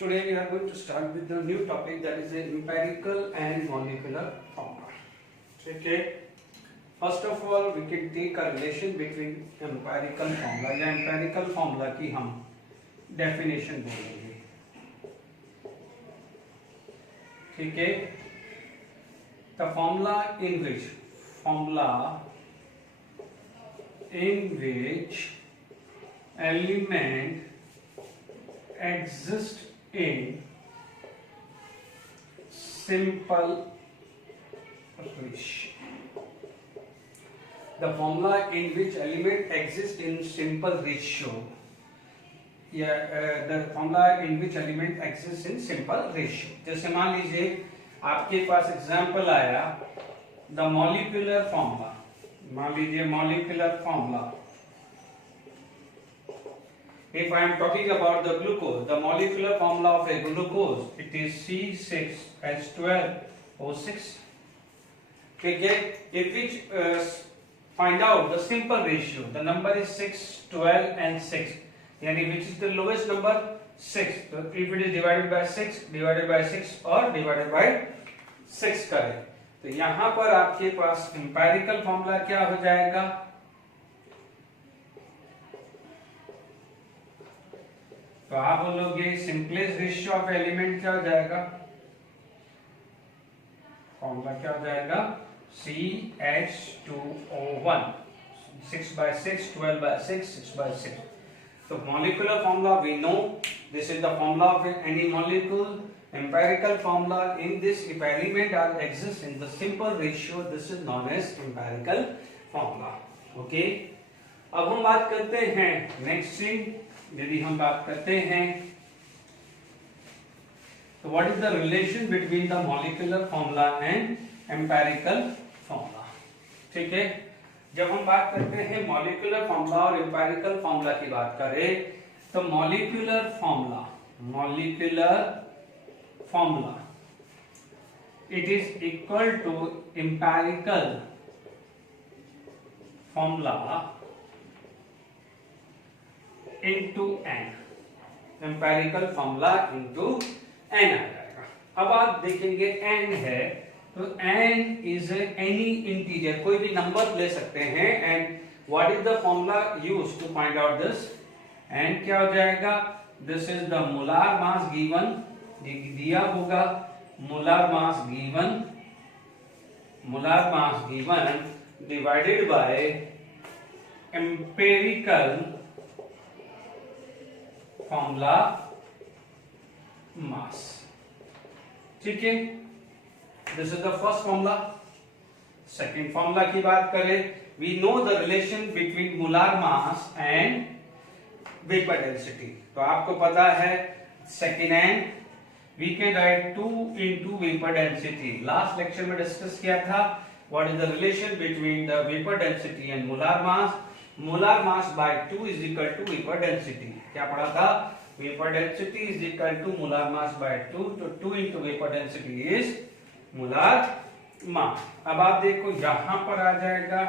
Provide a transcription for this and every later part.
Today we are going to start with the new topic, that is the empirical and molecular formula. Okay. First of all, we can take a relation between empirical formula या empirical formula की हम definition बोलेंगे. ठीक है. The formula in which element exist in simple ratio. The formula in which element exist in simple ratio. The formula in which element exists in simple ratio. जैसे मान लीजिए आपके पास एग्जाम्पल आया द मॉलिक्यूलर फॉर्मूला. मान लीजिए molecular formula. If I am talking about the glucose, the molecular formula of a glucose, it is C6H12O6. Okay, if we find out the simple ratio, the number is 6, 12 and 6. Yani which is the lowest number? 6. So if it is divided by 6 or divided by 6 करें, तो यहाँ पर आपके पास empirical formula क्या हो जाएगा? तो आप बोलोगे सिंपलेस्ट रेशियो ऑफ एलिमेंट क्या हो जाएगा? फॉर्मूला क्या हो जाएगा? CH2O1 6/6 12/6 6/6. So molecular formula we know, this is the formula of any molecule. Empirical formula in this, if element are exist in the simple ratio, this is known as empirical formula. Okay. अब हम बात करते हैं next thing. यदि हम बात करते हैं तो what is the relation between the molecular formula and empirical formula. ठीक है. जब हम बात करते हैं मॉलिक्यूलर फॉर्मूला और एम्पिरिकल फॉर्मूला की बात करें तो molecular formula it is equal to empirical formula into n. Empirical formula into n आ जाएगा. अब आप देखेंगे n है तो n is any integer, कोई भी नंबर ले सकते हैं. And what is the formula used to find out this? n क्या हो जाएगा? This is the molar mass given, दिया होगा molar mass given divided by empirical formula mass. ठीक है. This is the first formula. Second formula की बात करें, we know the relation between molar mass and vapour density. तो आपको पता है second and we can write 2 into vapour density. Last lecture में डिस्कस किया था what is the relation between the vapour density and molar mass. Molar mass by 2 is equal to vapour density. क्या पढ़ा था? Vapour density is equal to molar mass by 2. तो 2 into vapour density is molar mass. अब आप देखो यहां पर आ जाएगा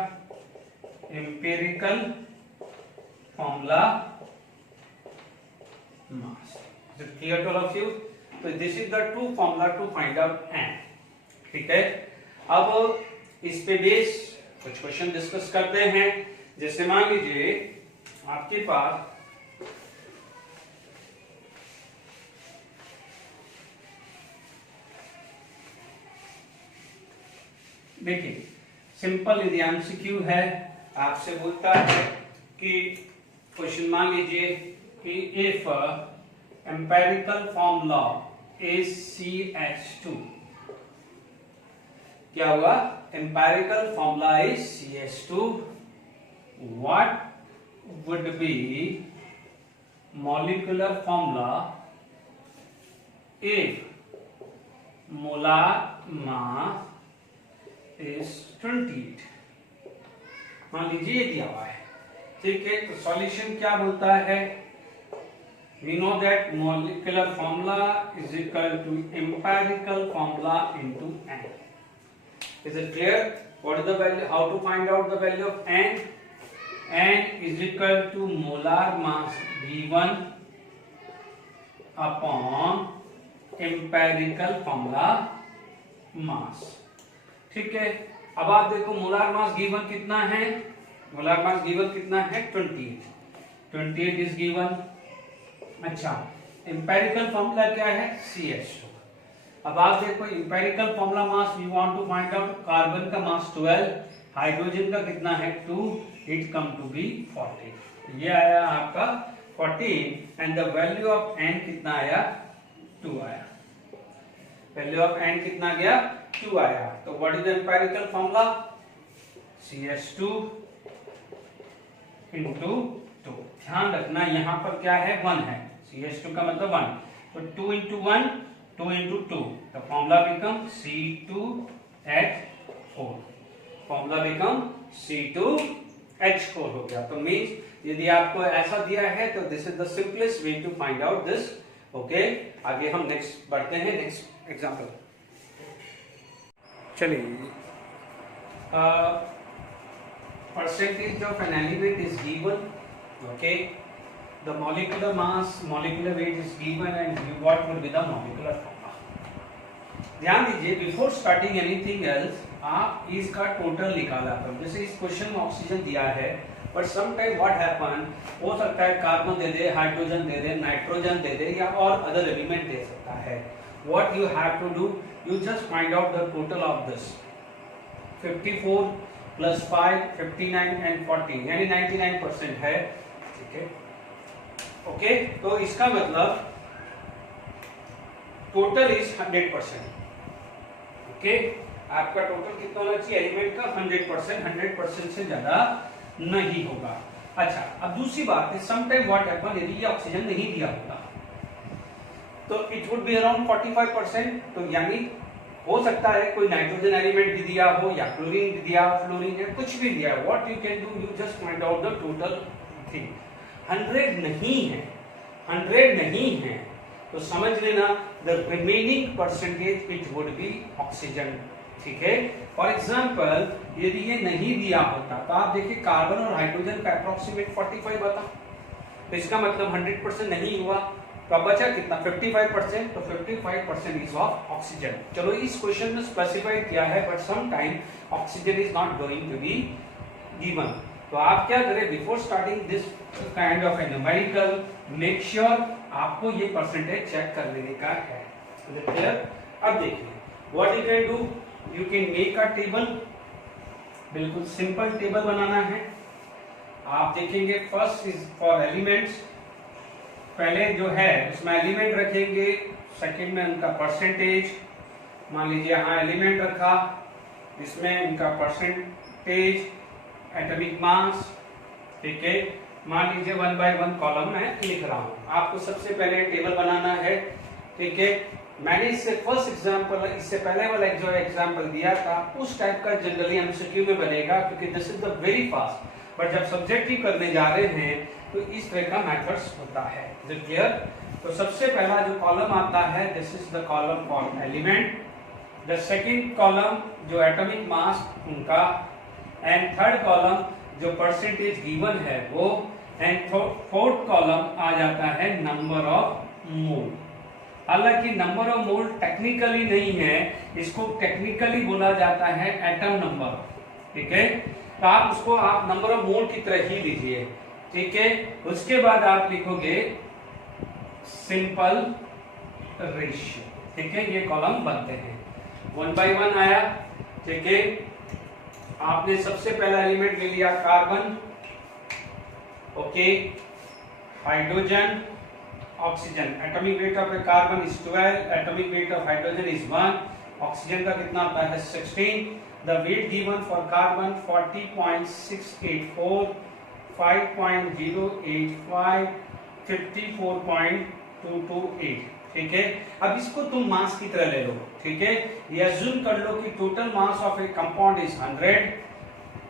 empirical formula mass. Is it clear to all of you? तो this is the two formula to find out n. ठीक है. अब इस पे बेस कुछ क्वेश्चन डिस्कस करते हैं. जैसे मान लीजिए आपके पास देखिए सिंपल यदि एमसीक्यू है, आपसे बोलता है कि क्वेश्चन मान लीजिए कि if empirical formula is CH2, क्या हुआ? Empirical formula is CH2. What would be molecular formula if molar mass is 28? मान लीजिए ये दिया हुआ है. ठीक है. तो सॉल्यूशन क्या बोलता है? We know that molecular formula is equal to empirical formula into n. Is it clear? What is the value? How to find out the value of n? N is equal to molar mass V1 upon empirical formula mass. ठीक है, अब आप देखो molar mass given कितना है, molar mass given कितना है 28 is given. अच्छा, एम्पेरिकल फॉर्मूला क्या है CH2। अब आप देखो empirical formula mass we want to find out, carbon का मास 12, हाइड्रोजन का कितना है 2, इट कम टू बी 40। ये आया आपका 14 and the value of n कितना आया 2 आया, वैल्यू ऑफ n कितना गया 2 आया। तो what is the empirical formula CH2 into 2। ध्यान रखना यहाँ पर क्या है 1 है, CH2 का मतलब 1, तो 2 into 1 2 into 2, the formula become C2H4, formula become C2H4 हो गया। तो मीन्स यदि आपको ऐसा दिया है तो this is the simplest way to find out this. Okay, आगे हम नेक्स्ट बढ़ते हैं, नेक्स्ट एग्जांपल। चलिए, percentage of an element is given, okay, the molecular mass, molecular weight is given and what would be the molecular formula। ध्यान दीजिए, before starting anything else आप इसका total निकाला करो। जैसे इस क्वेश्चन में ऑक्सीजन दिया है, but some time what happen, हो सकता है कार्बन दे दे, हाइड्रोजन दे दे, नाइट्रोजन दे दे या और अदर एलिमेंट दे सकता है। What you have to do, you just find out the total of this 54 plus 5 59 and 14 यानी 99% है। ठीक है, ओके, तो इसका मतलब टोटल इज 100%। ओके, आपका टोटल कितना होना चाहिए एलिमेंट का 100%, 100% से ज्यादा नहीं होगा। अच्छा, अब दूसरी बात है, सम टाइम व्हाट हैपन, यदि ये ऑक्सीजन नहीं दिया होता तो इट वुड बी अराउंड 45%। तो यानी हो सकता है कोई नाइट्रोजन एलिमेंट भी दिया हो या क्लोरीन भी दिया हो, फ्लोरीन या कुछ भी दिया हो। What you can do, you just find out the total thing. 100 नहीं है, 100 नहीं है तो समझ लेना the remaining percentage it would be oxygen. ठीक है, फॉर एग्जांपल यदि ये नहीं दिया होता तो आप देखिए कार्बन और हाइड्रोजन का अप्रोक्सीमेट 45 आता, तो इसका मतलब 100% नहीं हुआ, तो अब बचा कितना 55%, तो 55% इज ऑफ ऑक्सीजन। चलो, इस क्वेश्चन में स्पेसिफाइड किया है, but some time oxygen is not going to be given. तो आप क्या करें, before starting this kind of a numerical, make sure आपको ये परसेंटेज चेक कर लेने का है। अब देखिए what you can do, you can make a table. बिल्कुल सिंपल टेबल बनाना है। आप देखेंगे फर्स्ट इज फॉर एलिमेंट्स, पहले जो है उसमें एलिमेंट रखेंगे, सेकंड में उनका परसेंटेज। मान लीजिए यहाँ एलिमेंट रखा, इसमें उनका परसेंटेज, एटॉमिक मास। ठीक है, मान लीजिए 1 by 1 कॉलम में लिख रहा हूँ। आपको सबसे पहले टेबल बनाना है। ठीक है, मैंने इससे फर्स्ट एग्जांपल, इससे पहले वाला जो एग्जांपल दिया था उस टाइप का जनरली एमसीक्यू में बनेगा, क्योंकि this is the very fast. But जब सब्जेक्टिव करने जा रहे हैं तो इस तरह का मेथड्स होता है। क्लियर? तो सबसे पहला जो कॉलम आता है, this is the column for element, the second column जो एटॉमिक मास उनका, एंड थर्ड कॉलम जो परसेंटेज गिवन है वो, एंड फोर्थ कॉलम आ जाता है नंबर ऑफ मोल। हालांकि नंबर ऑफ मोल टेक्निकली नहीं है, इसको टेक्निकली बोला जाता है एटम नंबर। ठीक है, तो आप उसको आप नंबर ऑफ मोल की तरह ही लीजिए। ठीक है, उसके बाद आप लिखोगे सिंपल रेशियो। ठीक है, ये कॉलम बनते हैं 1 by 1 आया। ठीक है, आपने सबसे पहला एलिमेंट ले लिया carbon, okay, hydrogen, oxygen. Atomic weight of A carbon is 12, atomic weight of hydrogen is 1, oxygen का कितना होता है 16। The wait given for carbon 40.684, 5.085, 54.228। ठीक है, अब इसको तुम मास की तरह ले लो। ठीक है, ये अज्यूम कर लो कि total mass of A compound is 100,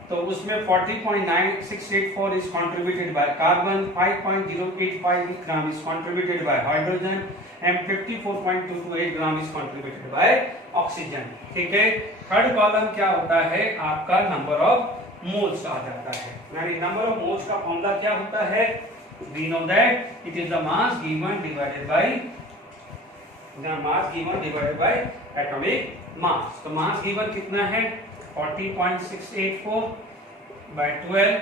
तो उसमें 40.9684 is contributed by carbon, 5.085 gram is contributed by hydrogen and 54.228 gram is contributed by oxygen। ठीक है, थर्ड कॉलम क्या होता है आपका नंबर ऑफ मोल्स आ जाता है। यानी नंबर ऑफ मोल्स का फॉर्मूला क्या होता है, We know that it is the mass given divided by atomic mass. तो mass given कितना है 40.684 by 12,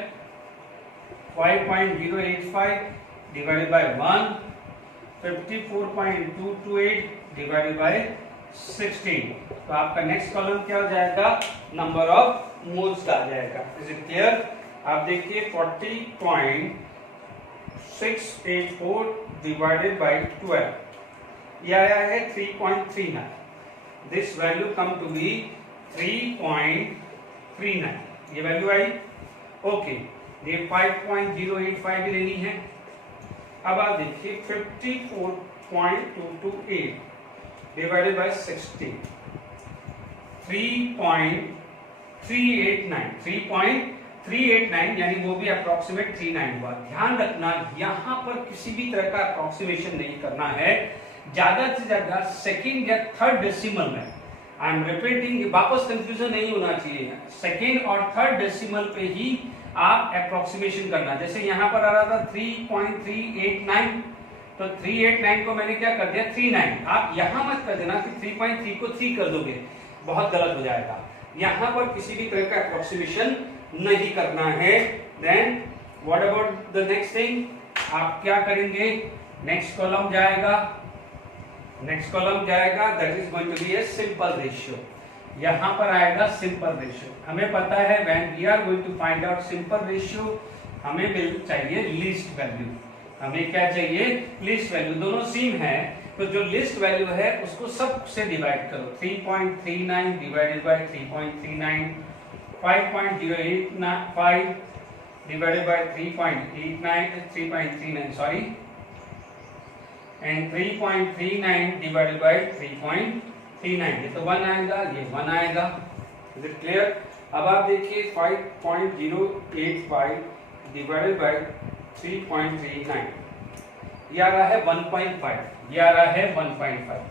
5.085 divided by 1, 54.228 divided by 16. तो आपका नेक्स्ट कॉलम क्या हो जाएगा, नंबर ऑफ मोल्स का आ जाएगा. Is it clear? आप देखिए 40.684 डिवाइडेड बाय 12, ये आया है 3.39. This value come to be 3.39. ये वैल्यू आई. ओके, ये 5.085 भी लेनी है. अब आप देखिए 54.228 डिवाइडेड बाय 16, 3.389 यानी वो भी अप्रोक्सीमेट 39 हुआ. ध्यान रखना यहां पर किसी भी तरह का अप्रोक्सीमेशन नहीं करना है. ज्यादा से ज्यादा सेकेंड या थर्ड डेसिमल में, आई एम रिपीटिंग, वापस कंफ्यूजन नहीं होना चाहिए. सेकेंड और थर्ड डेसिमल पे ही आप अप्रोक्सीमेशन करना. जैसे यहां पर आ रहा था 3.389, तो 389 को मैंने क्या कर दिया 39. आप यहां मत कर देना कि 3.3 को 3 कर दोगे, बहुत गलत हो जाएगा. यहां पर किसी भी तरह का अप्रोक्सीमेशन नहीं करना है. Then what about the next thing, आप क्या करेंगे, नेक्स्ट कॉलम जाएगा, that is going to be a simple ratio. यहां पर आएगा सिंपल रेशियो. हमें पता है when we are going to find out simple ratio, हमें चाहिए लीस्ट वैल्यू. हमें क्या चाहिए, लीस्ट वैल्यू. दोनों सेम है, तो जो लिस्ट वैल्यू है उसको सब से डिवाइड करो. 3.39 divided by 3.39, 5.085 divided by 3.39 sorry, and 3.39 divided by 3.39. ये तो 1 आएगा, ये 1 आएगा. Is it clear? अब आप देखिए 5.085 डिवाइडेड बाय 3.39, ये आ रहा है 1.5, ये आ रहा है 1.5.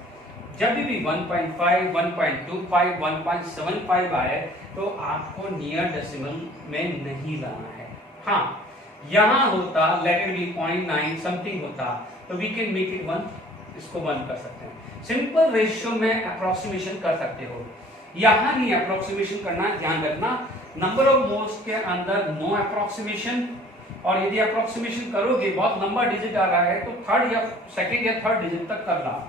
जब भी 1.5, 1.25, 1.75 आए तो आपको नियर डेसिमल में नहीं लाना है. हाँ, यहां होता लेट इट बी 0.9 समथिंग होता तो वी कैन मेक इट 1, इसको 1 कर सकते हैं. सिंपल रेशियो में अप्रोक्सीमेशन कर सकते हो, यहां नहीं अप्रोक्सीमेशन करना. ध्यान रखना नंबर ऑफ मोल्स के अंदर नो अप्रोक्सीमेशन, और यदि अप्रोक्सीमेशन करोगे बहुत लंबा डिजिट आ रहा है तो थर्ड या सेकंड या थर्ड डिजिट तक करना.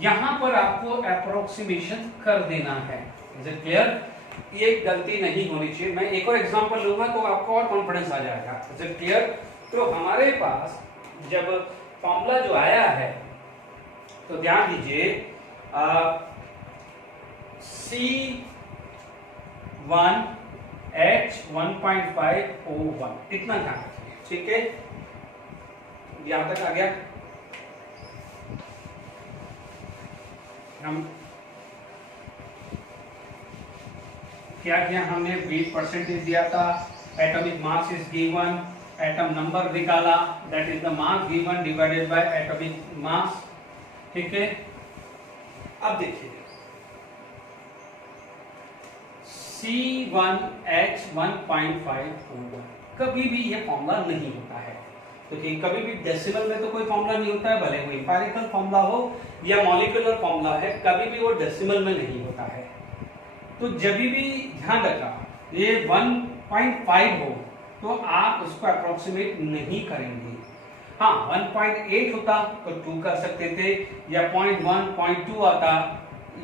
यहां पर आपको अप्रोक्सीमेशन कर देना है. Is it clear? ये गलती नहीं होनी चाहिए. मैं एक और एग्जांपल लूंगा तो आपको और कॉन्फिडेंस आ जाएगा. Is it clear? तो हमारे पास जब फॉर्मूला जो आया है तो ध्यान दीजिए C1H1.5O1 इतना ध्यान रखिए. ठीक है, यहां तक आ गया. हम क्या किया, हमने 20% दिया था. Atomic mass is given, atom number निकाला, that is the mass given divided by atomic mass. ठीक है, अब देखिए C1H1.5O1 कभी भी ये फॉर्मूला नहीं होता है. तो कभी भी डेसिमल में तो कोई फॉर्मूला नहीं होता है, भले वो एम्पिरिकल फॉर्मूला हो या मॉलिक्यूलर फॉर्मूला है, कभी भी वो डेसिमल में नहीं होता है. तो जब भी ध्यान रखना ये 1.5 हो तो आप उसको अप्रोक्सीमेट नहीं करेंगे. हाँ, 1.8 होता तो 2 कर सकते थे, या 0.1, 0.2 आता,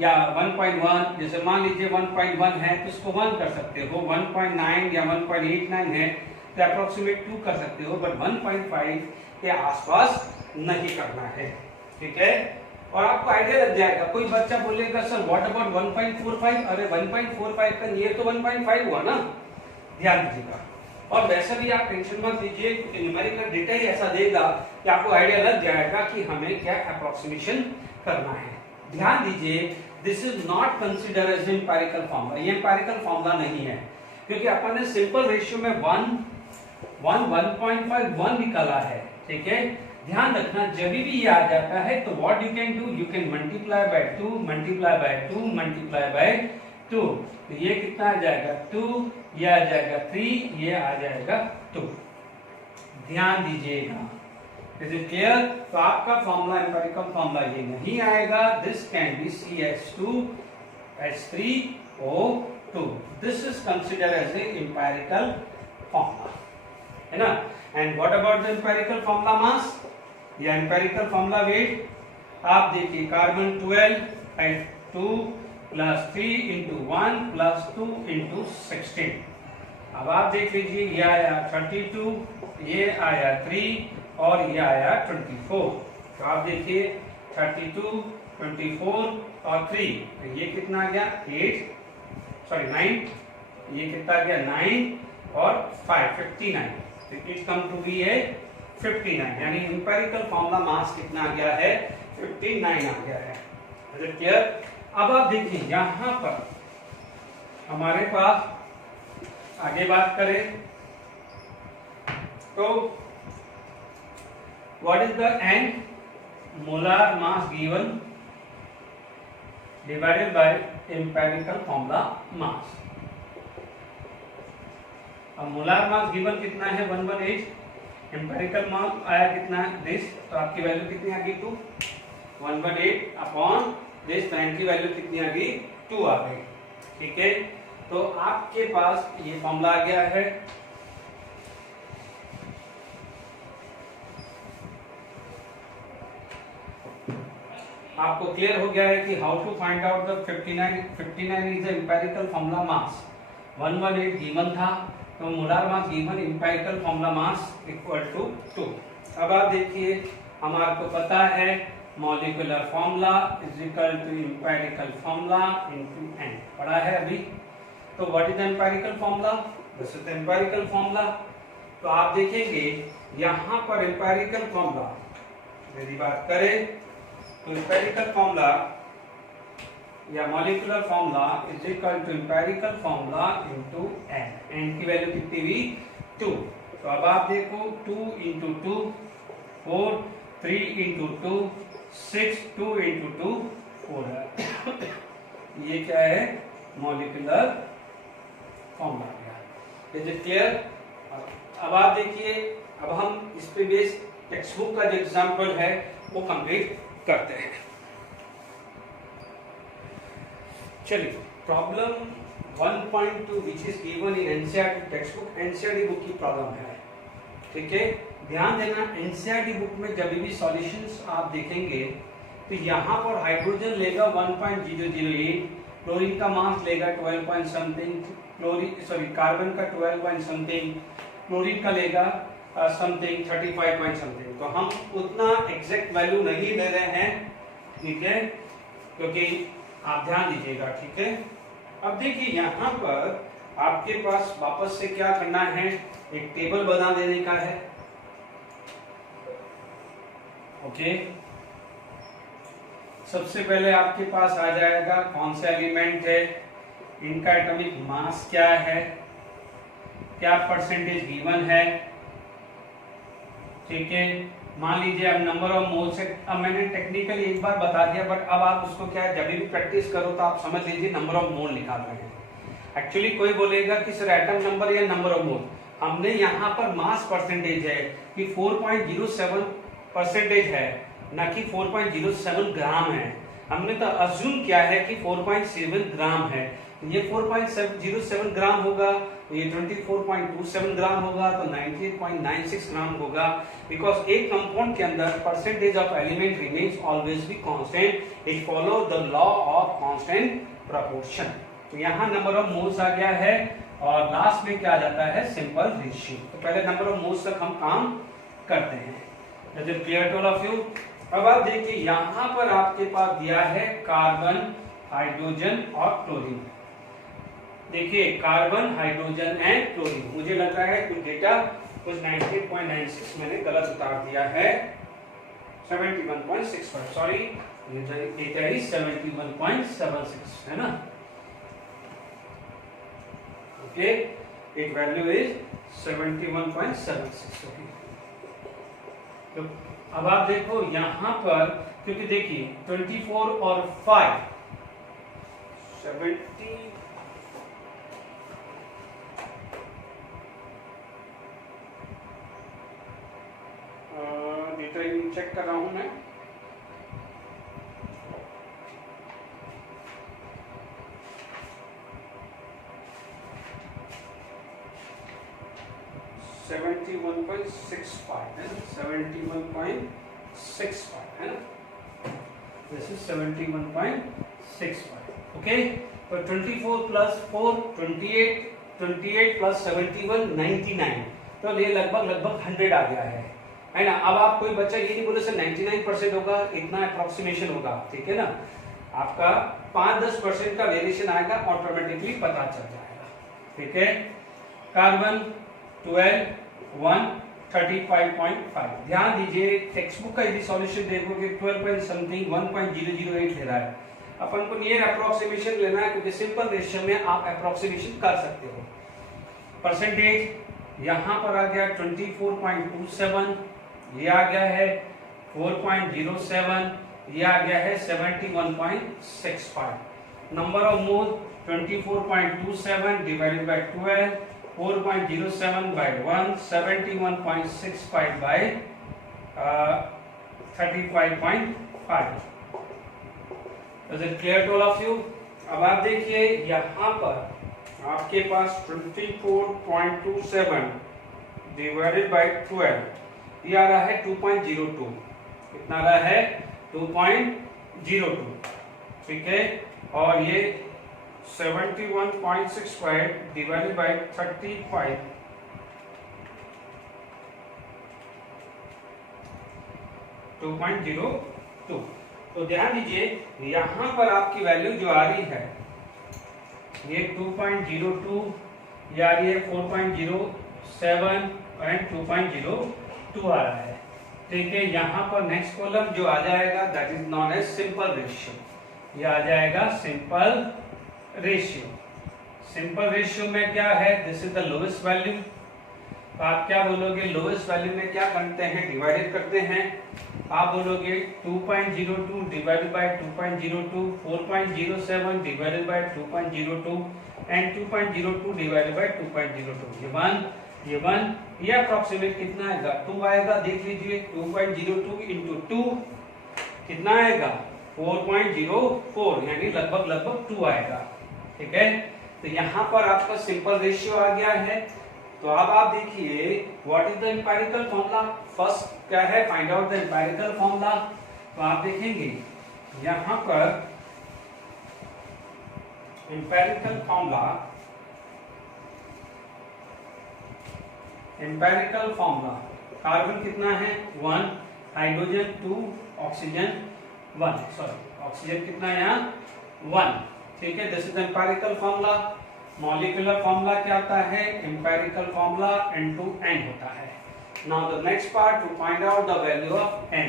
या 1.1, जैसे मान लीजिए 1.1 है तो उसको 1 कर सकते हो. 1.9 या 1.89 है तो अप्रोक्सीमेट 2 कर सकते हो, बट 1.5 के आसपास नहीं करना है. ठीक है, और आपको आइडिया लग जाएगा. कोई बच्चा बोलेगा सर व्हाट अबाउट 1.45, अरे 1.45 का नियर तो 1.5 हुआ ना. ध्यान दीजिएगा. और वैसे भी आप टेंशन मत लीजिए, न्यूमेरिकल डेटा ही ऐसा देगा कि आपको आइडिया लग जाएगा कि हमें क्या अप्रोक्सीमेशन करना है. ध्यान दीजिए, this is not consider as empirical formula. ये एम्पिरिकल फॉर्मूला नहीं है, क्योंकि अपन ने सिंपल रेशियो में 1.5 निकाला है. ठीक है, ध्यान रखना जब भी ये आ जाता है तो what you can do, you can multiply by 2, multiply by 2, multiply by 2. तो ये कितना आ जाएगा 2, ये आ जाएगा 3, ये आ जाएगा 2. ध्यान दीजिएगा। Is it clear? तो आपका फॉर्मूला, एम्पिरिकल फॉर्मूला ये नहीं आएगा। This can be CH2H3O2। This is consider as a empirical formula, है ना। And what about the empirical formula mass या एम्पिरिकल फॉर्मूला वेट? आप देखिए carbon 12 2 plus 3 into 1 plus 2 into 16। अब आप देख लीजिए, ये आया 32, ये आया 3 और ये आया 24। तो आप देखिए 32, 24 और 3, तो ये कितना आ गया 9, ये कितना आ गया 9 और 5 59। तो इट कम टू बी ए 59, यानी एम्पिरिकल फॉर्मूला मास कितना आ गया है 59 आ गया है। Is it clear? अब आप देखिए यहां पर हमारे पास आगे बात करें तो what is the n molar mass given divided by empirical formula mass. अब मोलार मास गिवन कितना है 118, एम्पिरिकल मास आया कितना दिस, तो आपकी वैल्यू कितनी आ गई 2, 118 अपॉन दिस, टाइम की वैल्यू कितनी आ गई 2 आ गई। ठीक है, तो आपके पास ये फॉर्मूला आ गया है। आपको क्लियर हो गया है कि how to find out the 59 is empirical formula mass. 118 given था, तो molar mass given empirical formula mass equal to 2। अब आप देखिए हमारे को पता है molecular formula is equal to empirical formula into n, पढ़ा है अभी। तो what is the empirical formula? This is the empirical formula. तो आप देखेंगे यहां पर एम्पिरिकल फॉर्मूला यदि बात करें तो एम्पिरिकल फॉर्मूला या molecular formula is equal to empirical formula into n की वैल्यू कितनी हुई 2। तो अब आप देखो 2 इंटू 2 4, 3 इंटू 2 6, 2 इंटू 2 4 है। ये क्या है मॉलिक्यूलर फॉर्मूला गया। Is it clear? अब आप देखिए, अब हम इस पे बेस टेक्स्ट बुक का जो एग्जांपल है वो कंप्लीट करते हैं। चलिए problem 1.2 which is given in NCERT text book, NCERT book की प्रॉब्लम है। ठीक है, ध्यान देना एनसीईआरटी बुक में जब भी सॉल्यूशंस आप देखेंगे तो यहाँ पर हाइड्रोजन लेगा 1.008, क्लोरीन का मास लेगा 12 पॉइंट समथिंग, कार्बन का 12 पॉइंट समथिंग, क्लोरीन का लेगा समथिंग 35 पॉइंट समथिंग। तो हम उतना एग्जैक्ट वैल्यू नहीं ले रहे हैं, ठीक है, क्योंकि आप ध्यान दीजिएगा। ठीक है, अब देखिए यहाँ पर आपके पास वापस से क्या करना है, एक टेबल बना देने का है। ओके, सबसे पहले आपके पास आ जाएगा कौन सा एलिमेंट है, इनका एटॉमिक मास क्या है, क्या परसेंटेज गिवन है। ठीक है, मान लीजिए अब नंबर ऑफ मोल से, अब मैंने टेक्निकली एक बार बता दिया, बट अब आप उसको क्या है जब भी प्रैक्टिस करो तो आप समझ लीजिए नंबर ऑफ मोल निकाल रहे हैं। एक्चुअली कोई बोलेगा कि सर एटम नंबर या नंबर ऑफ मोल, हमने यहाँ पर मास परसेंटेज है कि 4.07 परसेंटेज है, ना कि 4.07 ग्राम है। हमने तो अज्यूम किया है कि 4.7 ग्राम है, ये 4.07 ग्राम होगा, ये 24.27 ग्राम होगा, तो 98.96 ग्राम होगा। बिकॉज एक कंपाउंड के अंदर percentage of element remains always be constant, it follow the law of constant proportion. तो यहाँ नंबर ऑफ मोल्स आ गया है और लास्ट में क्या आ जाता है सिंपल रेशियो। तो पहले नंबर ऑफ मोल्स तक हम काम करते हैं। Is it clear to all of you? अब आप देखिए यहाँ पर आपके पास दिया है कार्बन, हाइड्रोजन और क्लोरीन। देखिए कार्बन, हाइड्रोजन एंड क्लोरीन, मुझे लग रहा है कुछ डेटा कुछ 98.96 मैंने गलत उतार दिया है, 71.65, सॉरी ये डेटा ही 71.76 है ना। Okay, it value is 71.76। Okay, तो अब आप देखो यहां पर, क्योंकि देखिए 24 और 5 70, स्क्रीन चेक कर रहा हूं मैं। $71.65 है ना, 71.65 है ना, दिस इज 71.65। ओके, तो 24 प्लस 4 28, 28 प्लस 71 99, तो ये लगभग 100 आ गया है ना। अब आप कोई बच्चा ये नहीं बोले सर 99% होगा, इतना अप्रोक्सीमेशन होगा, ठीक है ना। आपका 5-10% का वेरिएशन आएगा, ऑटोमेटिकली पता चल जाएगा, ठीक है। कार्बन 12 1 35.5, ध्यान दीजिए टेक्स्ट बुक का यदि सॉल्यूशन देखोगे 12 पॉइंट समथिंग 1.008 ले रहा है। अपन को नियर अप्रोक्सीमेशन लेना है, क्योंकि सिंपल रेशियो में आप अप्रोक्सीमेशन कर सकते हो। परसेंटेज यहां पर आ गया 24.27, ये आ गया है 4.07, ये आ गया है 71.65। Number of mole 24.27 divided by 12, 4.07 by 1, 71.65 by 35.5। Is it clear to all of you? अब आप देखिए यहाँ पर आपके पास 24.27 डिवाइडेड बाय 12, ये आ रहा है 2.02। कितना आ रहा है? 2.02, ठीक है। और ये 71.65 डिवाइडेड बाय 35, 2.02। तो ध्यान दीजिए यहां पर आपकी वैल्यू जो आ रही है ये 2.02, ये आ रही है 4.07 एंड 2.02 आ रहा है, ठीक है। यहां पर नेक्स्ट कॉलम जो आ जाएगा that is known as simple ratio, ये आ जाएगा सिंपल रेशियो। सिंपल रेशियो में क्या है? This is the lowest value. तो आप क्या बोलोगे? लोएस्ट वैल्यू में क्या करते हैं? डिवाइडेड करते हैं। आप बोलोगे 2.02 divided by 2.02, 4.07 divided by 2.02 and 2.02 divided by 2.02। ये 1 ये अप्रोक्सीमेट कितना आएगा? 2 आएगा। देख लीजिए 2.02 इंटू 2 कितना आएगा? 4.04, यानी लगभग 2 आएगा, ठीक है। तो यहाँ पर आपका सिंपल रेशियो आ गया है। तो अब आप देखिए what is the empirical formula. First क्या है? Find out the empirical formula. तो आप देखेंगे यहाँ पर एम्पिरिकल फॉर्मूला, कार्बन कितना है? 1, हाइड्रोजन 2, ऑक्सीजन 1, सॉरी ऑक्सीजन कितना है यहाँ? 1, ठीक है। This is the empirical formula. Molecular formula क्या आता है? एम्पिरिकल फॉर्मूला N2N होता है। Now the next part two find out the value of N।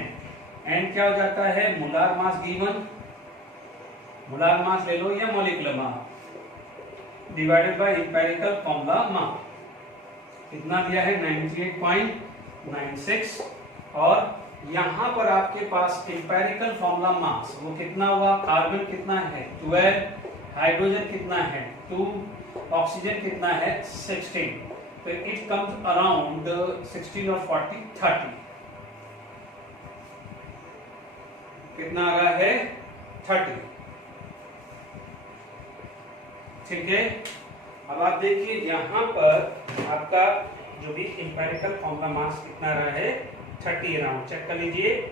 N क्या हो जाता है? Molar mass given, molar mass ले लो या molecular mass divided by empirical formula मास। कितना दिया है? 98.96। और यहां पर आपके पास एम्पिरिकल फॉर्मूला मास वो कितना हुआ? कार्बन कितना है? 12, हाइड्रोजन कितना है? 2, ऑक्सीजन कितना है? 16। तो इट कम्स अराउंड 16 और 40 30। कितना आ रहा है? 30, ठीक है। अब आप देखिए यहां पर आपका जो भी एम्पिरिकल फॉर्मूला मास कितना रहा है? 30 अराउंड। चेक कर लीजिए।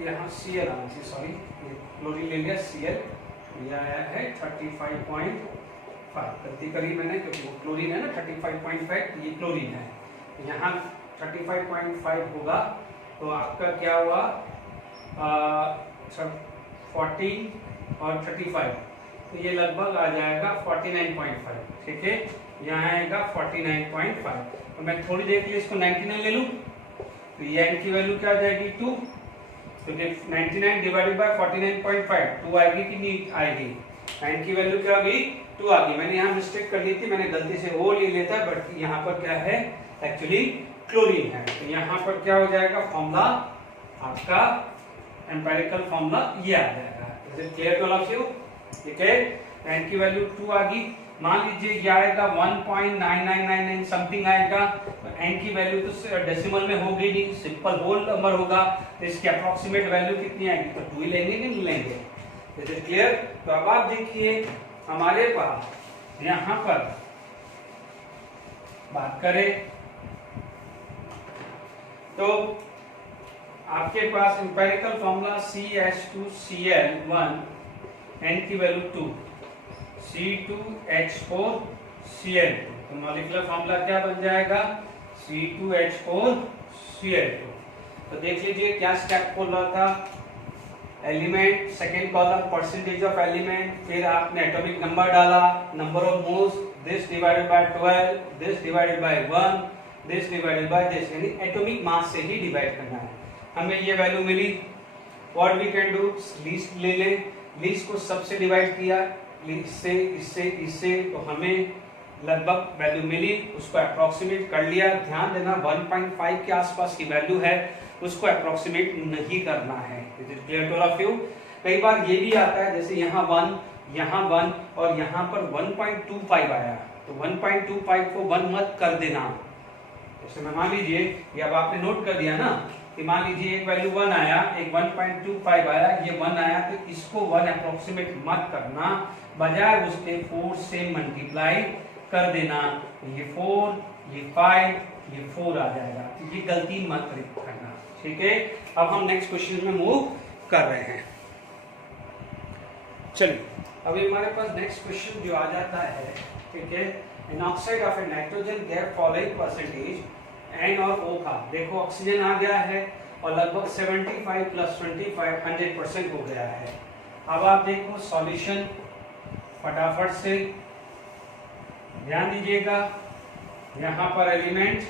यहाँ Cl आना चाहिए, सॉरी क्लोरीन ले लिया, Cl ये आया है 35.5। गलती करी मैंने, क्योंकि वो क्लोरीन है ना 35.5, ये क्लोरीन है। यहाँ 35.5 होगा। तो आपका क्या हुआ? 40 और 35, तो ये लगभग आ जाएगा 49.5, ठीक है। यहाँ आएगा 49.5। तो मैं थोड़ी देर के लिए इसको 99 ले लूँ, तो ये N की वैल्यू क्या आ जाएगी? 2। तो 99 डिवाइडेड बाय 49.5, 2 आएगी कि नहीं आएगी? N की वैल्यू क्या आ गई? 2 आ गई। मैंने यहाँ मिस्टेक कर ली थी, मैंने गलती से वो ले लेता, बट यहाँ पर क्या है? एक्चुअली क्लोरीन है। तो यहाँ पर क्या हो जाएगा? फॉर्मूला आपका एम्पेरिकल फॉर्मूला ये आ जाएगा। Is it clear to all of you? ठीक है, n की वैल्यू 2 आ गई। मान लीजिए ये आएगा 1.9999 समथिंग आएगा, तो n की वैल्यू तो डेसिमल में होगी नहीं, सिंपल होल नंबर होगा, तो इसकी अप्रोक्सीमेट वैल्यू कितनी आएगी? तो 2 ही लेंगे कि नहीं लेंगे? Is it clear? तो अब आप देखिए हमारे पास यहां पर बात करें तो आपके पास एम्पिरिकल फॉर्मूला CH2Cl1, n की वैल्यू 2, C2H4Cl2, तो मॉलिक्यूलर फॉर्मूला क्या बन जाएगा? C2H4Cl2। तो देख लीजिए क्या स्टेप खोल रहा था, element, second column percentage of element, फिर आपने एटॉमिक नंबर डाला, number of moles, this divided by 12, this divided by 1, this divided by this, यानी एटॉमिक मास से ही डिवाइड करना है। हमें ये वैल्यू मिली, what we can do, least ले ले, लीस्ट को सबसे डिवाइड किया, इससे इससे इससे, तो हमें लगभग वैल्यू मिली, उसको अप्रोक्सीमेट कर लिया। ध्यान देना 1.5 के आसपास की वैल्यू है, उसको अप्रोक्सीमेट नहीं करना है। Is it clear to all of you? कई बार ये भी आता है, जैसे यहाँ 1 और यहाँ पर 1.25 आया, तो 1.25 को 1 मत कर देना। जैसे मैं मान लीजिए ये अब आपने नोट कर दिया ना कि मान लीजिए एक वैल्यू 1 आया, एक 1.25 आया, ये 1 आया, तो इसको 1 अप्रोक्सीमेट मत करना, बजाय उसके 4 से मल्टीप्लाई कर देना। ये 4, ये 5, ये 4 आ जाएगा, तो ये गलती मत करना। ठीक है, अब हम नेक्स्ट क्वेश्चन में मूव कर रहे हैं। चलिए अभी हमारे पास नेक्स्ट क्वेश्चन जो आ जाता है, ठीक है, an oxide of a nitrogen gave following percentage N और O का, देखो ऑक्सीजन आ गया है और लगभग 75 प्लस 25 100% हो गया है। अब आप देखो सॉल्यूशन, फटाफट से ध्यान दीजिएगा, यहाँ पर एलिमेंट,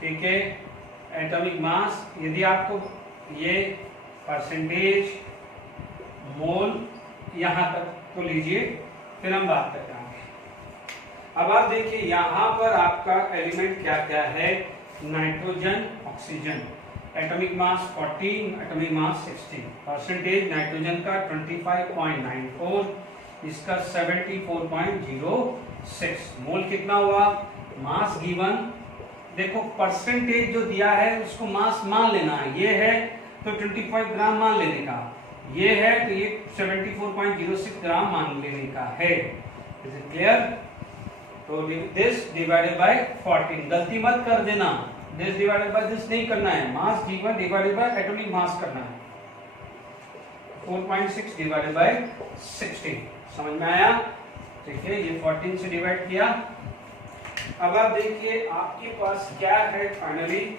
ठीक है, एटॉमिक मास, यदि आपको ये परसेंटेज, मोल यहाँ तक तो लीजिए, फिर हम बात करते हैं। अब आप देखिए यहाँ पर आपका एलिमेंट क्या क्या है, nitrogen, oxygen, atomic mass 14, atomic mass 16, percentage nitrogen का 25.94, इसका 74.06, मोल कितना हुआ, मास गिवन, देखो परसेंटेज जो दिया है उसको मास मान लेना है, ये है तो 25 ग्राम मान लेने का, ये है तो ये 74.06 ग्राम मान लेने का है। Is it clear? तो दिस डिवाइडेड बाय 14, गलती मत कर देना, दिस डिवाइडेड बाय दिस नहीं करना है, मास गिवन डिवाइडेड बाय एटॉमिक मास करना है। 4.6 डिवाइडेड बाय 16, समझ में आया? ठीक है, ये 14 से डिवाइड किया। अब आप देखिए आपके पास क्या है फाइनली,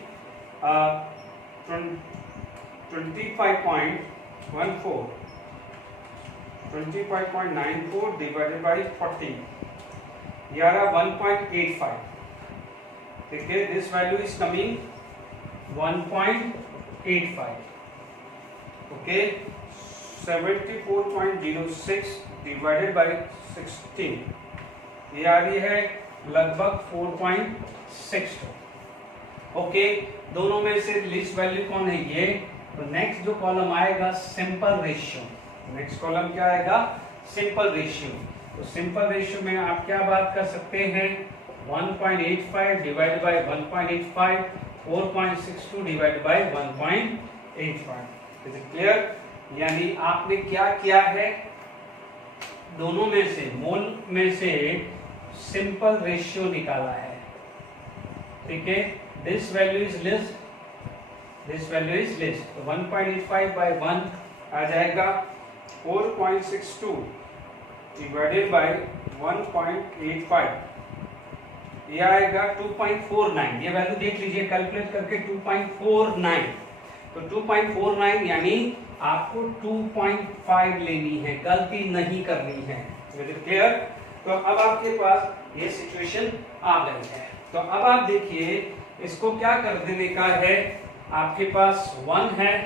25.94 डिवाइडेड बाय 14, ये आ रहा 1.85, ठीक है, this value is coming 1.85, okay, 74.06 divided by 16, ये आ रही है लगभग 4.62, ओके। दोनों में से लीस्ट वैल्यू कौन है, ये। तो नेक्स्ट जो कॉलम आएगा सिंपल रेशियो, नेक्स्ट कॉलम क्या आएगा, सिंपल रेशियो। तो सिंपल रेशियो में आप क्या बात कर सकते हैं, 1.85 divide by 1.85, 4.62 divide by 1.85। Is it clear? यानी आपने क्या किया है, दोनों में से, मोल में से सिंपल रेशियो निकाला है, ठीक है। This value is less, this value is less, तो 1.85 बाय 1 आ जाएगा 4.62 डिवाइडेड बाय 1.85, ये आएगा 2.49, ये वैल्यू देख लीजिए कैलकुलेट करके 2.49, तो 2.49 यानी आपको 2.5 लेनी है, गलती नहीं करनी है। क्लियर? तो अब आपके पास ये सिचुएशन आ गई है। तो अब आप देखिए इसको क्या कर देने का है, आपके पास 1 है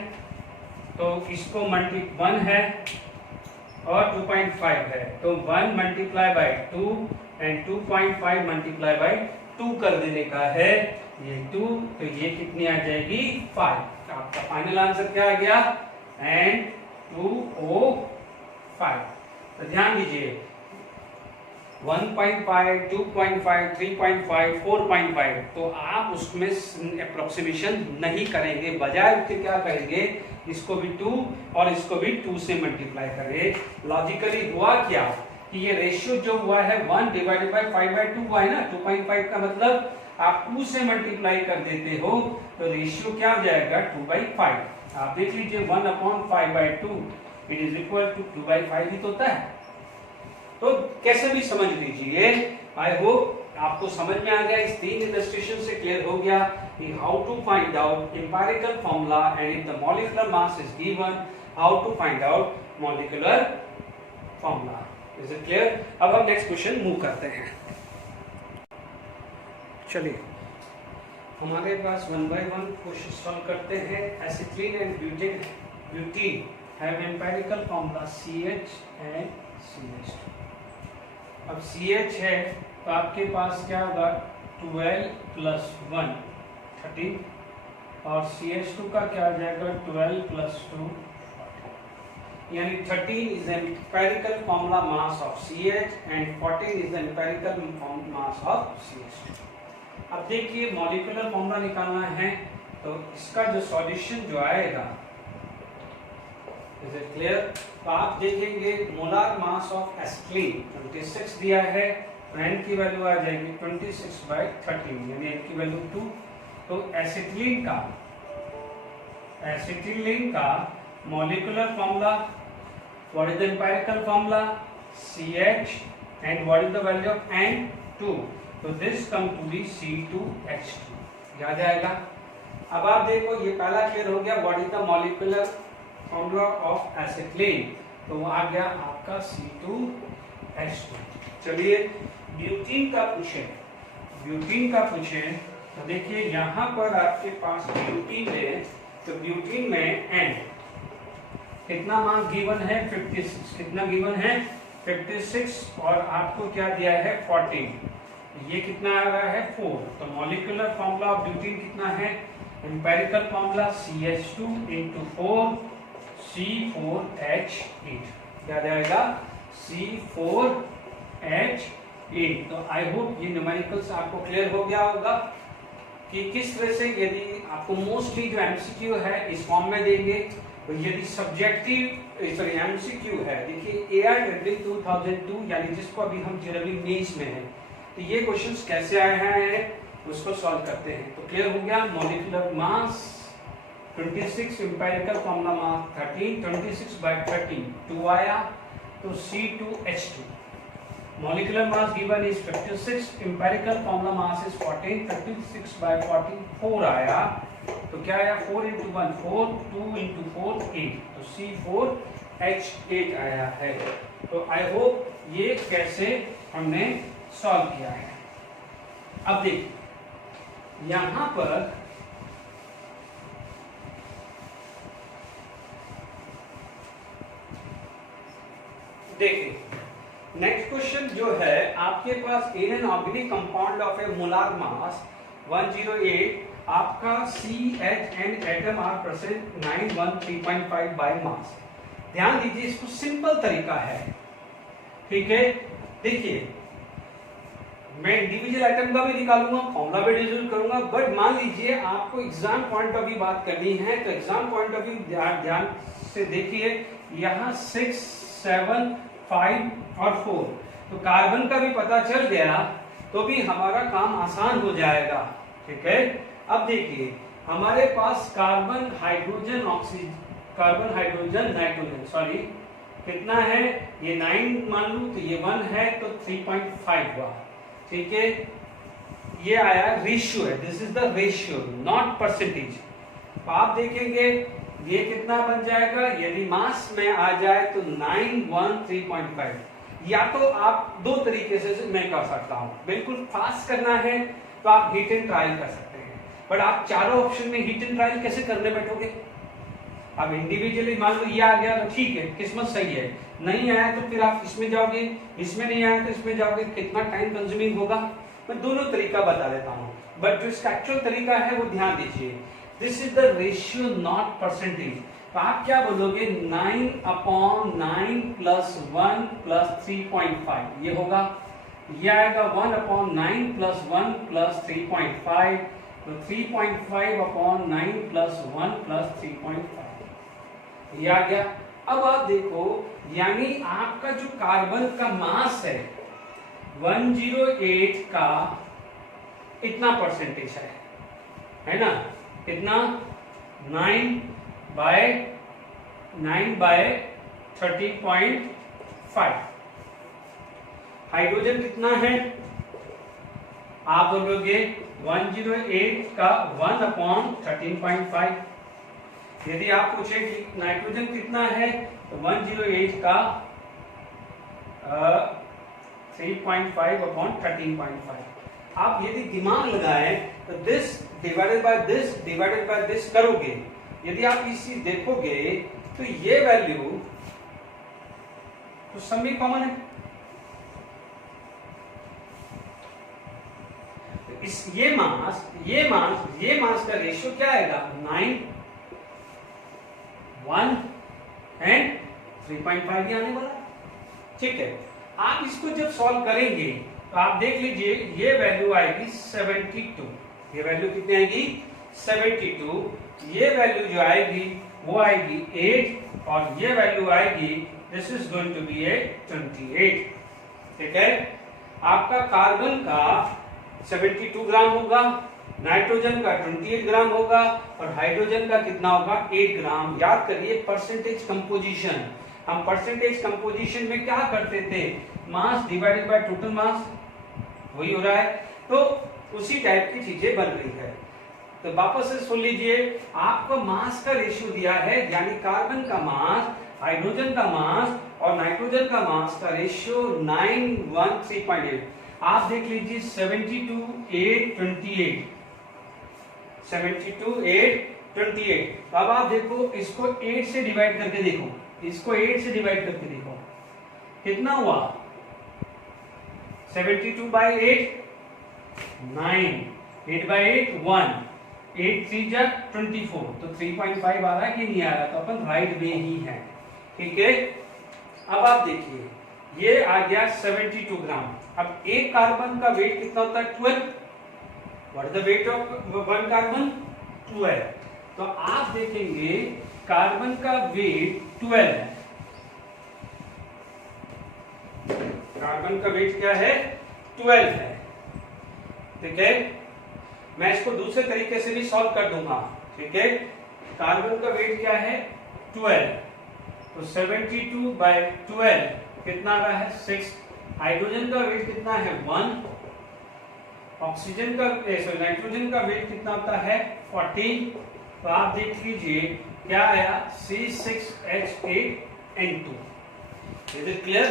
तो इसको 1 है और 2.5 है, तो 1 multiply by 2 and 2.5 multiply by 2 कर देने का है, ये 2, तो ये कितनी आ जाएगी 5। आपका फाइनल आंसर क्या आ गया N2O5। तो ध्यान दीजिए 1.5, 2.5, 3.5, 4.5 तो आप उसमें अप्रोक्सीमेशन नहीं करेंगे, बजाय उसके क्या करेंगे, इसको भी 2 और इसको भी 2 से मल्टीप्लाई करें। लॉजिकली हुआ क्या कि ये रेशियो जो हुआ है 1 डिवाइडेड बाय 5/2 हुआ है ना, 2.5 का मतलब आप 2 से मल्टीप्लाई कर देते हो तो रेशियो क्या हो जाएगा 2/5। आप देख लीजिए 1/5/2 इट इज इक्वल टू 2/5 ही तो होता है। तो कैसे भी समझ लीजिए, आई होप आपको समझ में आ गया, इस 3 इलस्ट्रेशन से क्लियर हो गया कि how to find out empirical formula and if the molecular mass is given how to find out molecular formula. Is it clear? अब हम नेक्स्ट क्वेश्चन मूव करते हैं। चलिए हमारे पास 1 by 1 क्वेश्चन सॉल्व करते हैं। Acetylene and butene have empirical formula CH and CH2। अब CH है तो आपके पास क्या होगा 12 + 1 13 और CH2 का क्या हो जाएगा 12 + 2 यानी 13 is the empirical formula mass of CH and 14 is the empirical mass of CH2। अब देखिए मॉलिक्यूलर फॉर्मूला निकालना है तो इसका जो सॉल्यूशन जो आएगा, इज इट क्लियर? तो आप देखेंगे मोलार मास ऑफ एसिटिलीन 26 दिया है तो n की वैल्यू आ जाएगी 26/13 यानी n की वैल्यू 2। तो एसिटिलीन का molecular formula, what is the empirical formula? CH and what is the value of N2? So this come to be C2H2। याद आएगा? अब आप देखो ये पहला क्लियर हो गया, what is the molecular formula of acetylene? तो वो आ गया आपका C2H2। चलिए ब्यूटीन का पूछें तो देखिए यहाँ पर आपके पास ब्यूटीन है तो ब्यूटीन में N कितना मास गिवन है 56, कितना गिवन है 56 और आपको क्या दिया है 14, ये कितना आ रहा है 4। तो मॉलिक्यूलर फॉर्मूला ऑफ ब्यूटीन कितना है, एम्पिरिकल फॉर्मूला CH2 × 4 C4H8, क्या जाएगा C4H8। तो आई होप ये न्यूमेरिकल्स आपको क्लियर हो गया होगा कि किस तरह से, यदि आपको मोस्टली जो एमसीक्यू है इस फॉर्म में देंगे, तो यदि सब्जेक्टिव एमसीक्यू है, देखिए AI ट्रिपलिंग 2002 यानी जिसको अभी हम जनरली मेंस में है, तो ये क्वेश्चंस कैसे आए हैं उसको सॉल्व करते हैं। तो क्लियर हो गया, मॉलिक्यूलर मास 26, एम्पिरिकल फॉर्मूला मास 13, 26/13 2 आया तो C2H2। Molecular mass given is 56, empirical formula mass is 14, 56/14 4 आया तो क्या आया 4 × 1 4, 2 × 4 8, तो C4H8 आया है। तो आई होप ये कैसे हमने सॉल्व किया है। अब देखिए यहां पर देखिए नेक्स्ट क्वेश्चन जो है आपके पास in an organic compound of a molar mass 108 आपका CH and atom are present 913.5 by mass. ध्यान दीजिए इसको सिंपल तरीका है, ठीक है। देखिए मैं इंडिविजुअल एटम का भी निकालूंगा, फॉर्मूला भी डिराइव करूंगा, बट मान लीजिए आपको एग्जाम पॉइंट ऑफ व्यू बात करनी है तो एग्जाम पॉइंट ऑफ व्यू ध्यान से देखिए, यहाँ 6, 7, 5 और 4 तो कार्बन का भी पता चल गया तो भी हमारा काम आसान हो जाएगा, ठीक है। अब देखिए हमारे पास कार्बन हाइड्रोजन नाइट्रोजन सॉरी कितना है, ये 9 मान लू तो ये 1 है तो 3.5 हुआ, ठीक है। ये आया रेशियो है, this is the ratio not percentage. तो आप देखेंगे ये कितना बन जाएगा, यदि मास में आ जाए तो 913.5। या तो आप दो तरीके से मैं कर सकता हूं, बिल्कुल फास्ट करना है तो आप हीट एंड ट्रायल कर सकते हैं, बट आप चारों ऑप्शन में हीट एंड ट्रायल कैसे करने बैठोगे। अब इंडिविजुअली मान लो ये आ गया तो ठीक है, किस्मत सही है, नहीं आया तो फिर आप इसमें जाओगे, इसमें नहीं आया तो इसमें जाओगे, कितना टाइम कंज्यूमिंग होगा। मैं दोनों तरीका बता देता हूँ, बट जो इसका एक्चुअल तरीका है वो ध्यान दीजिए। This is the ratio not percentage. तो आप क्या बोलोगे 9/9 प्लस 1 प्लस 3.5 ये होगा, ये आएगा 1/9 प्लस 1 प्लस 3.5, तो 3.5/9 प्लस 1 प्लस 3.5 ये आ गया। अब आप देखो यानी आपका जो कार्बन का मास है 108 का इतना परसेंटेज है ना, कितना 9/30.5। हाइड्रोजन कितना है आप बोलोगे 108 का 1/13.5। यदि आप पूछे कि नाइट्रोजन कितना है तो 108 का 3.5/13.5। आप यदि दिमाग लगाएं तो दिस डिवाइडेड बाय दिस करोगे, यदि आप इस चीज देखोगे तो ये वैल्यू तो सब में कॉमन है। तो इस ये मास का रेशियो क्या आएगा 9, 1 एंड 3.5 आने वाला। ठीक है, आप इसको जब सॉल्व करेंगे तो आप देख लीजिए ये वैल्यू आएगी 72। ये वैल्यू कितनी आएगी 72। ये वैल्यू जो आएगी वो आएगी 8 और ये वैल्यू आएगी this is going to be 28। ठीक है, आपका कार्बन का 72 ग्राम होगा, नाइट्रोजन का 28 ग्राम होगा और हाइड्रोजन का कितना होगा 8 ग्राम। याद करिए परसेंटेज कंपोजिशन, हम परसेंटेज कंपोजिशन में क्या करते थे mass divided by total mass, वही हो रहा है। तो उसी टाइप की चीजें बन रही है। तो वापस से सुन लीजिए, आपको मास का रेशियो दिया है यानी कार्बन का मास, हाइड्रोजन का मास और नाइट्रोजन का मास का रेशियो 9:1:3.8। आप देख लीजिए 72:8:28, 72:8:28। अब आप देखो इसको 8 से डिवाइड करके देखो, इसको 8 से डिवाइड करके देखो कितना हुआ 72/8 9, 8/8 1, 8 3 जा 24, तो 3.5 आ रहा है कि नहीं आ रहा, तो अपन राइट में ही है। ठीक है, अब आप देखिए ये आ गया 72 ग्राम। अब एक कार्बन का वेट कितना होता है 12। What is the weight of one carbon 12। तो आप देखेंगे कार्बन का वेट 12 है। कार्बन का वेट क्या है 12 है। ठीक है, मैं इसको दूसरे तरीके से भी सॉल्व कर दूंगा। ठीक है, कार्बन का वेट क्या है 12, तो 72/12 कितना आ रहा है 6। हाइड्रोजन का वेट कितना है 1, ऑक्सीजन का नाइट्रोजन का वेट कितना होता है 14। तो आप देख लीजिए क्या आया C6H8N2। Is it clear?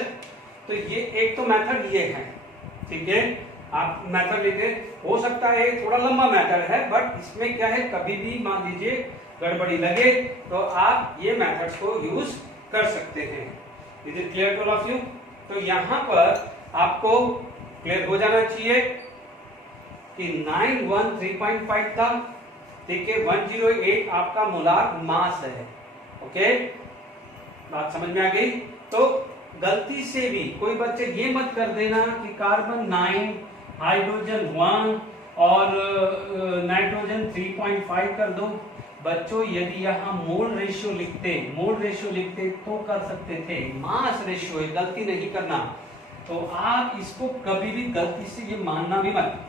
तो ये एक तो मेथड ये है। ठीक है, आप मेथड लेके, हो सकता है थोड़ा लंबा मेथड है बट इसमें क्या है कभी भी मान लीजिए गड़बड़ी लगे तो आप ये मेथड्स को यूज कर सकते हैं। Is it clear to all of you? तो यहां पर आपको क्लियर हो जाना चाहिए कि 913.5 था। ठीक है, 108 आपका मोलार मास है। ओके, बात समझ में आ गई? तो गलती से भी कोई बच्चे ये मत कर देना कि कार्बन 9, हाइड्रोजन 1 और नाइट्रोजन 3.5 कर दो। बच्चों यदि यहाँ मोल रेशियो लिखते तो कर सकते थे, मास रेशियो है, गलती नहीं करना। तो आप इसको कभी भी गलती से ये मानना भी मत।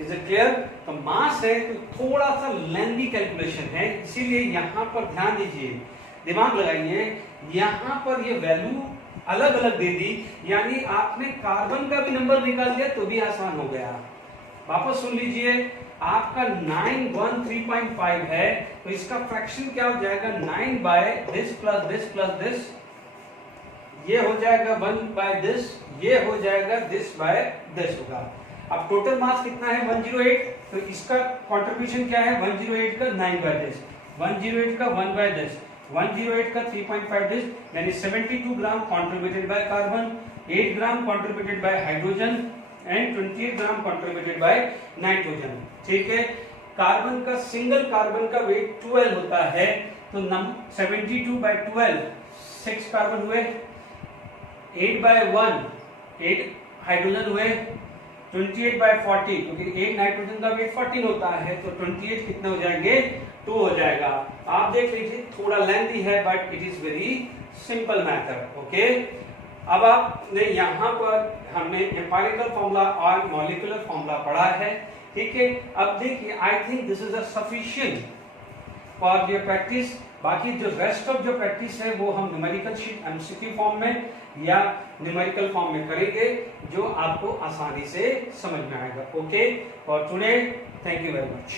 Is it clear? तो मास है तो थोड़ा सा लेंथी कैलकुलेशन है, इसीलिए यहाँ पर ध्यान दीजिए, दिमाग लगाइए। यहाँ पर ये वैल्यू अलग अलग दे दी, यानी आपने कार्बन का भी नंबर निकाल दिया तो भी आसान हो गया। वापस सुन लीजिए, आपका 913.5 है तो इसका फ्रैक्शन क्या हो जाएगा 9/this plus this plus this, ये हो जाएगा 1/this, ये हो जाएगा this/this होगा। अब टोटल मास कितना है 108, तो इसका कंट्रीब्यूशन क्या है 108 का 9/this, 108 का 1/this, 108 का 3.5 दिस, यानी 72 gram contributed by carbon, 8 gram contributed by hydrogen and 28 gram contributed by nitrogen. ठीक है, कार्बन का, सिंगल कार्बन का वेट 12 होता है, तो 72/12 6 कार्बन हुए, 8/1 8 हाइड्रोजन हुए, 28/40 क्योंकि एक नाइट्रोजन का वेट 14 होता है, तो 28 कितने हो जाएंगे, 2 हो जाएगा। आप देख लीजिए थोड़ा लेंथी है but it is very simple method. Okay, अब आपने यहाँ पर हमने एम्पिरिकल फॉर्मूला और मॉलिक्यूलर फॉर्मूला पढ़ा है, ठीक है। अब देखिए I think this is sufficient for your practice. बाकी जो रेस्ट ऑफ जो प्रैक्टिस है वो हम न्यूमेरिकल शीट एमसीक्यू फॉर्म में या न्यूमेरिकल फॉर्म में करेंगे, जो आपको आसानी से समझ में आएगा। Okay, for today thank you very much.